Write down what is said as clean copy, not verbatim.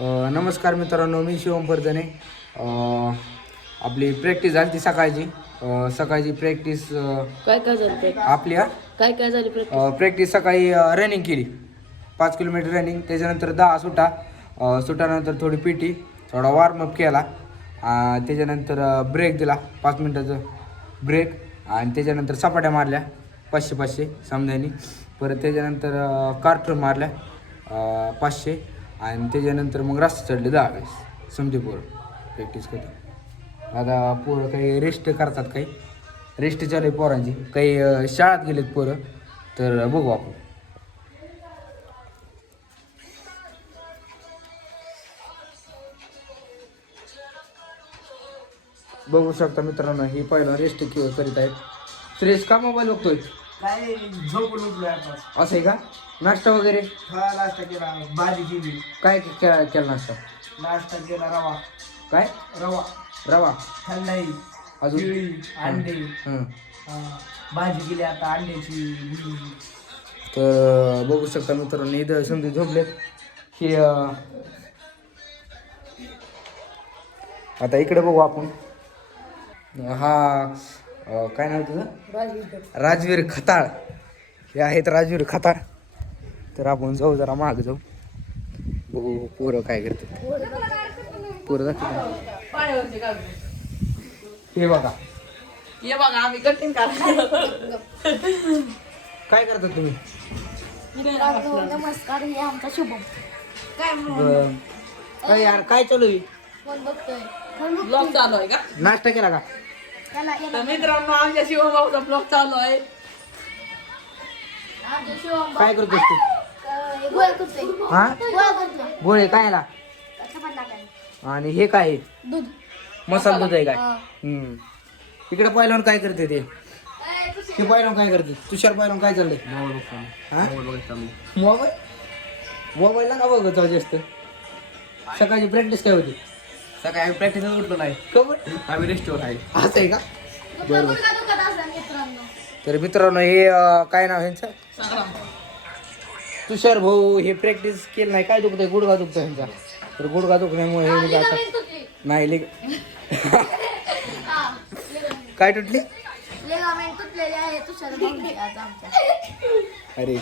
नमस्कार मित्रांनो, मी शिवम फरजणे. आपली प्रॅक्टिस झाली ती सकाळची. सकाळची प्रॅक्टिस काय काय झालं प्रॅक्टिस? आपली काय काय झाली प्रॅक्टिस? प्रॅक्टिस सकाळी रनिंग केली, 5 किलोमीटर रनिंग. त्याच्यानंतर 10 सुटा, सुटानंतर थोडी पीटी, थोडा वॉर्मअप केला. त्याच्यानंतर ब्रेक दिला, 5 मिनटाचं ब्रेक. आणि त्याच्यानंतर सपाट्या मारल्या 500-500 समजायनी. परत त्याच्यानंतर कार्टर मारल्या 500. आणि त्याच्यानंतर मग रस्ता चढले 10 वेळेस. समजे पोरं प्रॅक्टिस करतात. आता पोरं काही रेस्ट करतात, काही रेस्ट चालू आहे पोरांची, काही शाळेत गेलेत पोरं. तर बघू आपण. बघू शकता मित्रांनो, ही पहिला रेस्ट करीत आहेत. श्रेयस का मोबाईल बघतोय? काय झोपून उठलोय आता. असं आहे का? नाश्ता वगैरे हा नाश्ता केला, भाजी केली. काय केला नाश्ता? नाश्ता केला रवा. काय? रवा रवा, थंडाई, अजून केळी, अंडे. हं. भाजी केली आता अंड्याची भुर्जी. तर बघू शकता मित्रांनो, इथं समजे झोपलेत की आता इकडे बघू आपण. हा काय नाव तुझं? राजवीर खताळ. हे आहेत राजवीर खताळ. तर आपण जाऊ, जरा माग जाऊ, बघू पोरं काय करतात. पोरं जातात. हे बघा, ये बघा आम्ही कटिंग करायला. काय करतात तुम्ही? नमस्कार, हे आमचा शुभम. काय यार, काय चालू आहे? फोन बघतोय. ब्लॉग चालू आहे का? नाश्ता केला का? तर मित्रांनो, आमच्या शिवभाऊचा ब्लॉग चालू आहे. आमचा शुभम काय करतोस तू? गोळा करतोय. हा, गोळा करतोय. गोळे काय याला? चपात टाकायला. आणि हे काय आहे? दूध. मसाला दूध आहे काय? हा. इकडे पहिल्यावर काय करते ते? ते पहिल्यावर काय करते? तुषार पहिल्यावर काय चाललंय? हा? मोबाईल मोबाईलला का बघत जाऊ जास्त? सकाळची प्रॅक्टिस काय होती? सकाळी आम्ही प्रॅक्टिस उठलो नाही, खबर आम्ही रेस्टवर आहे. असं आहे का? बरोबर. गुडघा दुखत असला मित्रांनो. तर मित्रांनो, हे काय नाव ह्यांचं? तुषार भाऊ. हे प्रॅक्टिस केलं नाही, काय दुखतंय? गुडघा दुखतोय ह्यांचा. तर गुडघा दुखण्यामुळे हे म्हणजे आता नाही काय तुटली? लिगामेंट तुटलेले आहे तुषार भाऊंचे आज आमच्या. अरे